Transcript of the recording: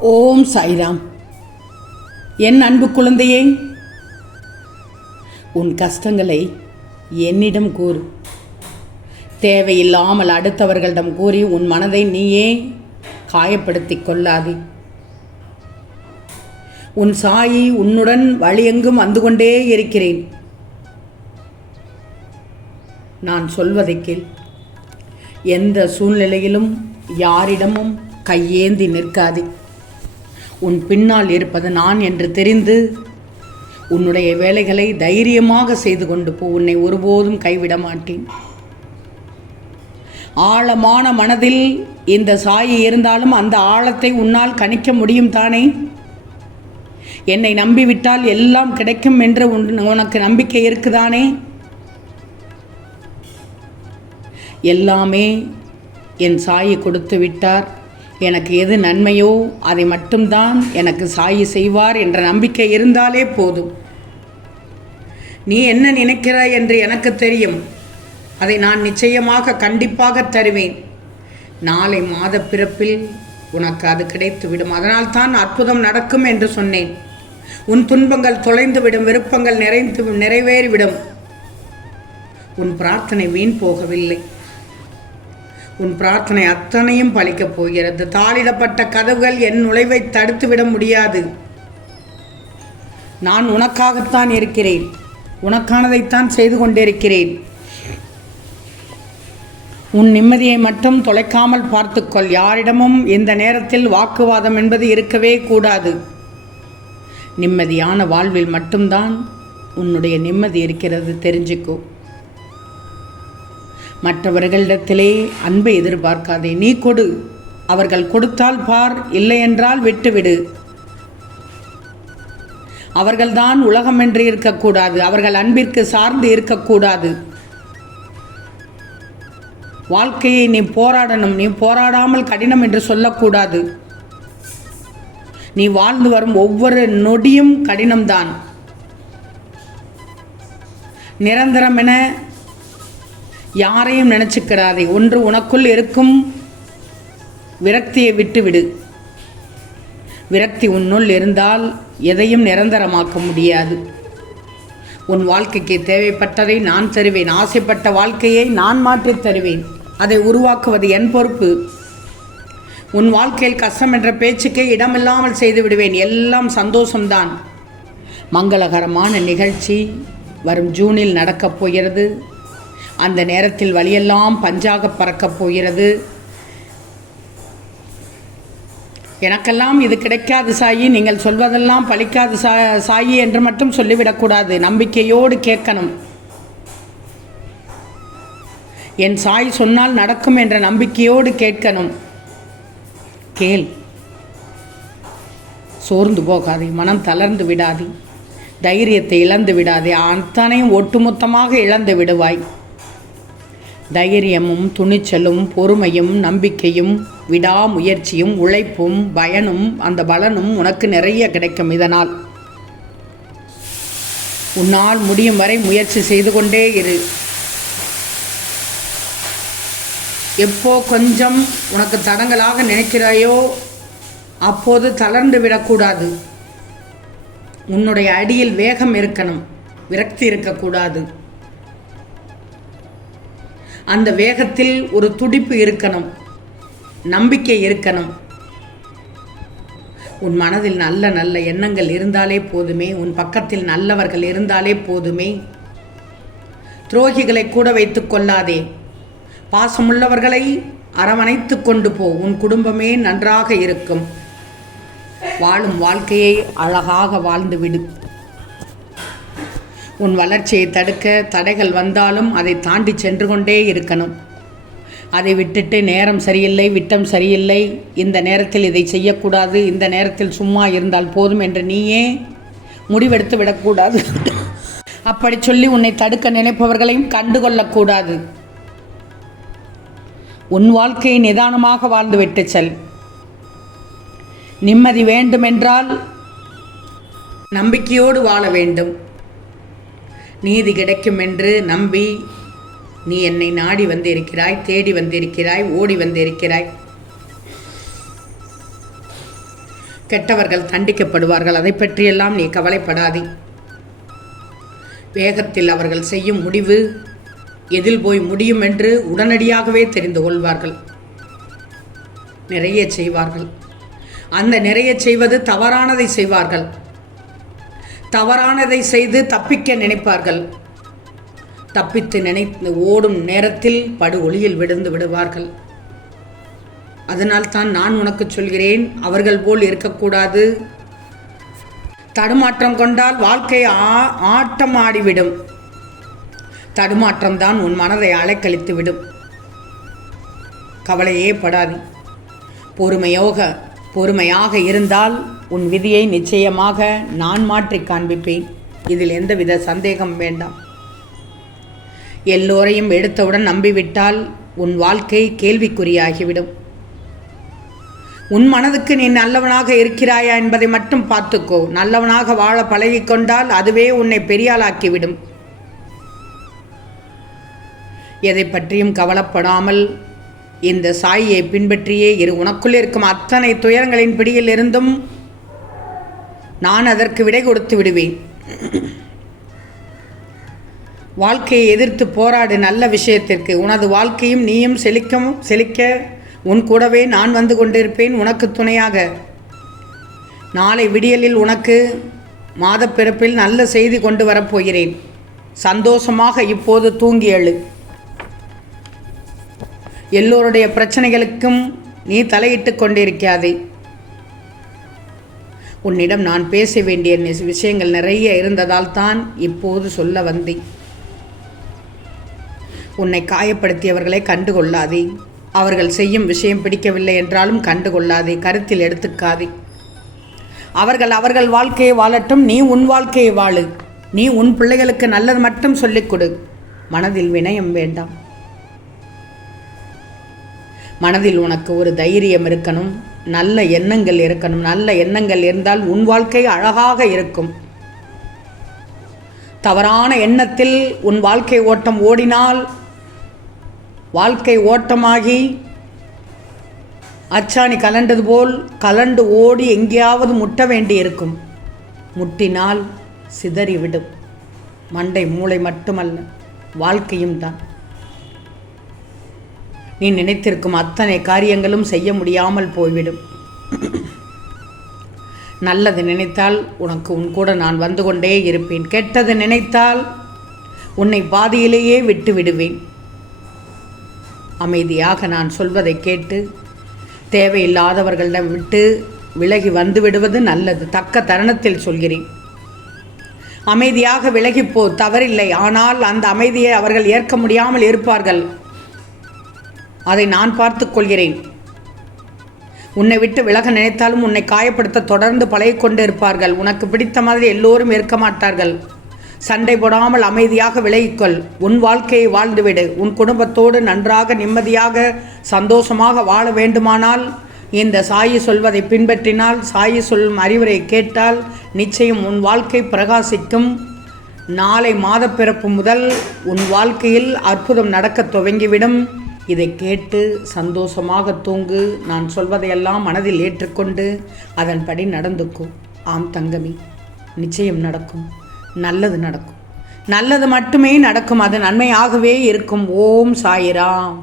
ஓம் சாய்ராம். என் அன்பு குழந்தையே உன் கஷ்டங்களை என்னிடம் கூறு. தேவையில்லாமல் அடுத்தவர்களிடம் கூறி உன் மனதை நீயே காயப்படுத்திக் கொள்ளாதே. உன் சாயி உன்னுடன் வழியெங்கும் வந்து கொண்டே இருக்கிறேன். நான் சொல்வதை கேள். எந்த சூழ்நிலையிலும் யாரிடமும் கையேந்தி நிற்காதே. உன் பின்னால் இருப்பது நான் என்று தெரிந்து உன்னுடைய வேலைகளை தைரியமாக செய்து கொண்டு போ. உன்னை ஒருபோதும் கைவிட மாட்டேன். ஆழமான மனதில் இந்த சாயி இருந்தாலும் அந்த ஆழத்தை உன்னால் கணிக்க முடியும் தானே? என்னை நம்பிவிட்டால் எல்லாம் கிடைக்கும் என்று உன்- உனக்கு நம்பிக்கை இருக்குதானே? எல்லாமே என் சாயி கொடுத்து விட்டார். எனக்கு எது நன்மையோ அதை மட்டும்தான் எனக்கு சாயி செய்வார் என்ற நம்பிக்கை இருந்தாலே போதும். நீ என்ன நினைக்கிறாய் என்று எனக்கு தெரியும். அதை நான் நிச்சயமாக கண்டிப்பாக தருவேன். நாளை மாத பிறப்பில் உனக்கு அது கிடைத்துவிடும். அதனால் தான் அற்புதம் நடக்கும் என்று சொன்னேன். உன் துன்பங்கள் தொலைந்துவிடும் விருப்பங்கள் நிறைந்து நிறைவேறிவிடும். உன் பிரார்த்தனை வீண் போகவில்லை. உன் பிரார்த்தனை அத்தனையும் பலிக்கப் போகிறது. தாளிடப்பட்ட கதவுகள் என் நுழைவை தடுத்துவிட முடியாது. நான் உனக்காகத்தான் இருக்கிறேன். உனக்கானதைத்தான் செய்து கொண்டிருக்கிறேன். உன் நிம்மதியை மட்டும் தொலைக்காமல் பார்த்துக்கொள். யாரிடமும் இந்த நேரத்தில் வாக்குவாதம் என்பது இருக்கவே கூடாது. நிம்மதியான வாழ்வில் மட்டும்தான் உன்னுடைய நிம்மதி இருக்கிறது தெரிஞ்சுக்கோ. மற்றவர்களிடத்திலே அன்பை எதிர்பார்க்காதே. நீ கொடு. அவர்கள் கொடுத்தால் பார். இல்லையென்றால் விட்டுவிடு. அவர்கள்தான் உலகம் என்று இருக்கக்கூடாது. அவர்கள் அன்பிற்கு சார்ந்து இருக்கக்கூடாது. வாழ்க்கையை நீ போராடணும். நீ போராடாமல் கடினம் என்று சொல்லக்கூடாது. நீ வாழ்ந்து வரும் ஒவ்வொரு நொடியும் கடினம்தான். நிரந்தரம் என யாரையும் நினச்சிக்கிறாதே ஒன்று உனக்குள் இருக்கும் விரக்தியை விட்டுவிடு. விரக்தி உன்னுள் இருந்தால் எதையும் நிரந்தரமாக்க முடியாது. உன் வாழ்க்கைக்கு தேவைப்பட்டதை நான் தருவேன். ஆசைப்பட்ட வாழ்க்கையை நான் மாற்றித் தருவேன். அதை உருவாக்குவது என் பொறுப்பு. உன் வாழ்க்கையில் கஷ்டம் என்ற பேச்சுக்கே இடமில்லாமல் செய்து விடுவேன் எல்லாம் சந்தோஷம்தான். மங்களகரமான நிகழ்ச்சி வரும் ஜூனில் நடக்கப் போகிறது. அந்த நேரத்தில் வழியெல்லாம் பஞ்சாக பறக்கப் போகிறது. எனக்கெல்லாம் இது கிடைக்காது சாயி. நீங்கள் சொல்வதெல்லாம் பழிக்காது சா சாயி என்று மட்டும் சொல்லிவிடக்கூடாது. நம்பிக்கையோடு கேட்கணும். என் சாய் சொன்னால் நடக்கும் என்ற நம்பிக்கையோடு கேட்கணும். கேள். சோர்ந்து போகாதே. மனம் தளர்ந்து விடாதே. தைரியத்தை இழந்து விடாதே. அத்தனையும் ஒட்டுமொத்தமாக இழந்து விடுவாய். தைரியமும் துணிச்சலும் பொறுமையும் நம்பிக்கையும் விடாமுயற்சியும் உழைப்பும் பயனும் அந்த பலனும் உனக்கு நிறைய கிடைக்கும் இதனால். உன்னால் முடியும் வரை முயற்சி செய்து கொண்டே இரு. எப்போ கொஞ்சம் உனக்கு தடங்களாக நினைக்கிறாயோ அப்போது தளர்ந்து விடக்கூடாது. உன்னுடைய அடியில் வேகம் இருக்கணும் விரக்தி இருக்கக்கூடாது. அந்த வேகத்தில் ஒரு துடிப்பு இருக்கணும் நம்பிக்கை இருக்கணும். உன் மனதில் நல்ல நல்ல எண்ணங்கள் இருந்தாலே போதுமே உன் பக்கத்தில் நல்லவர்கள் இருந்தாலே போதுமே. துரோகிகளை கூட வைத்துக் கொள்ளாதே. பாசமுள்ளவர்களை அரவணைத்து கொண்டு போ உன் குடும்பமே நன்றாக இருக்கும். வாழும் வாழ்க்கையை அழகாக வாழ்ந்துவிடு உன் வளர்ச்சியை தடுக்க தடைகள் வந்தாலும் அதை தாண்டி சென்று கொண்டே இருக்கணும். அதை விட்டுட்டு நேரம் சரியில்லை விட்டம் சரியில்லை. இந்த நேரத்தில் இதை செய்யக்கூடாது. இந்த நேரத்தில் சும்மா இருந்தால் போதும் என்று நீயே முடிவெடுத்து விடக்கூடாது. அப்படி சொல்லி உன்னை தடுக்க நினைப்பவர்களையும் கண்டுகொள்ளக்கூடாது. உன் வாழ்க்கையை நிதானமாக வாழ்ந்துவிட்டு செல். நிம்மதி வேண்டுமென்றால் நம்பிக்கையோடு வாழ வேண்டும். நீதி கிடைக்கும் என்று நம்பி நீ என்னை நாடி வந்திருக்கிறாய் தேடி வந்திருக்கிறாய் ஓடி வந்திருக்கிறாய். கெட்டவர்கள் தண்டிக்கப்படுவார்கள். அதை பற்றியெல்லாம் நீ கவலைப்படாதே. வேகத்தில் அவர்கள் செய்யும் முடிவு எதில் போய் முடியும் என்று உடனடியாகவே தெரிந்து கொள்வார்கள். நிறைய செய்வார்கள். அந்த நிறைய செய்வது தவறானதை செய்வார்கள். தவறானதை செய்து தப்பிக்க நினைப்பார்கள். தப்பித்து நினைத்து ஓடும் நேரத்தில் படு ஒளியில் விழுந்து விடுவார்கள். அதனால் தான் நான் உனக்கு சொல்கிறேன் அவர்கள் போல் இருக்கக்கூடாது. தடுமாற்றம் கொண்டால் வாழ்க்கை ஆ ஆட்டம் ஆடிவிடும் தடுமாற்றம் தான் உன் மனதை அலைக்கழித்து விடும் கவலையே படாது. பொறுமையோக பொறுமையாக இருந்தால் உன் விதியை நிச்சயமாக நான் மாற்றி காண்பிப்பேன். இதில் எந்தவித சந்தேகம் வேண்டாம். எல்லோரையும் எடுத்தவுடன் நம்பிவிட்டால் உன் வாழ்க்கை கேள்விக்குறியாகிவிடும். உன் மனதுக்கு நீ நல்லவனாக இருக்கிறாயா என்பதை மட்டும் பார்த்துக்கோ. நல்லவனாக வாழ பழகிக்கொண்டால் அதுவே உன்னை பெரியாளாக்கிவிடும். எதை பற்றியும் கவலைப்படாமல் இந்த சாயியை பின்பற்றியே இரு. உனக்குள் இருக்கும் அத்தனை துயரங்களின் பிடியில் இருந்தும் நான் அதற்கு விடை கொடுத்து விடுவேன். வாழ்க்கையை எதிர்த்து போராடு நல்ல விஷயத்திற்கு. உனது வாழ்க்கையும் நீயும் செழிக்கவும் செழிக்க உன் கூடவே நான் வந்து கொண்டிருப்பேன். உனக்கு துணையாக. நாளை விடியலில் உனக்கு மாதப்பிறப்பில் நல்ல செய்தி கொண்டு வரப்போகிறேன். சந்தோஷமாக இப்போது தூங்கி எழு. எல்லோருடைய பிரச்சனைகளுக்கும் நீ தலையிட்டு கொண்டிருக்காதே. உன்னிடம் நான் பேச வேண்டிய விஷயங்கள் நிறைய இருந்ததால் தான் இப்போது சொல்ல வந்தேன். உன்னை காயப்படுத்தியவர்களை கண்டுகொள்ளாதே அவர்கள் செய்யும் விஷயம் பிடிக்கவில்லை என்றாலும் கண்டுகொள்ளாதே கருத்தில் எடுத்துக்காதே. அவர்கள் அவர்கள் வாழ்க்கையை வாழட்டும். நீ உன் வாழ்க்கையை வாழு. நீ உன் பிள்ளைகளுக்கு நல்லது மட்டும் சொல்லிக் கொடு. மனதில் வினயம் வேண்டாம். மனதில் உனக்கு ஒரு தைரியம் இருக்கணும். நல்ல எண்ணங்கள் இருக்கணும். நல்ல எண்ணங்கள் இருந்தால் உன் வாழ்க்கை அழகாக இருக்கும். தவறான எண்ணத்தில் உன் வாழ்க்கை ஓட்டம் ஓடினால் வாழ்க்கை ஓட்டமாகி அச்சாணி கலண்டது போல் கலண்டு ஓடி எங்கேயாவது முட்ட வேண்டியிருக்கும். முட்டினால் சிதறிவிடும். மண்டை மூளை மட்டுமல்ல வாழ்க்கையும் தான். நீ நினைத்திருக்கும் அத்தனை காரியங்களும் செய்ய முடியாமல் போய்விடும். நல்லது நினைத்தால் உனக்கு உன் கூட நான் வந்து கொண்டே இருப்பேன். கெட்டது நினைத்தால் உன்னை பாதியிலேயே விட்டு விடுவேன். அமைதியாக நான் சொல்வதை கேட்டு தேவையில்லாதவர்களிடம் விட்டு விலகி வந்து விடுவது நல்லது. தக்க தருணத்தில் சொல்கிறேன். அமைதியாக விலகிப்போ தவறில்லை. ஆனால் அந்த அமைதியை அவர்கள் ஏற்க முடியாமல் இருப்பார்கள். அதை நான் பார்த்து கொள்கிறேன். உன்னை விட்டு விலக நினைத்தாலும் உன்னை காயப்படுத்த தொடர்ந்து பழகிக் கொண்டு இருப்பார்கள் உனக்கு பிடித்த மாதிரி எல்லோரும் இருக்க மாட்டார்கள். சண்டை போடாமல் அமைதியாக விலகிக்கொள். உன் வாழ்க்கையை வாழ்ந்துவிடு. உன் குடும்பத்தோடு நன்றாக நிம்மதியாக சந்தோஷமாக வாழ வேண்டுமானால் இந்த சாயி சொல்வதை பின்பற்றினால் சாயி சொல்லும் அறிவுரை கேட்டால் நிச்சயம் உன் வாழ்க்கை பிரகாசிக்கும். நாளை மாதப்பிறப்பு முதல் உன் வாழ்க்கையில் அற்புதம் நடக்கத் துவங்கிவிடும். இதை கேட்டு சந்தோஷமாக தூங்கு. நான் சொல்வதையெல்லாம் மனதில் ஏற்றுக்கொண்டு அதன்படி நடந்துக்கும் ஆம் தங்கமி நிச்சயம் நடக்கும். நல்லது நடக்கும். நல்லது மட்டுமே நடக்கும். அது நன்மையாகவே இருக்கும். ஓம் சாயிராம்.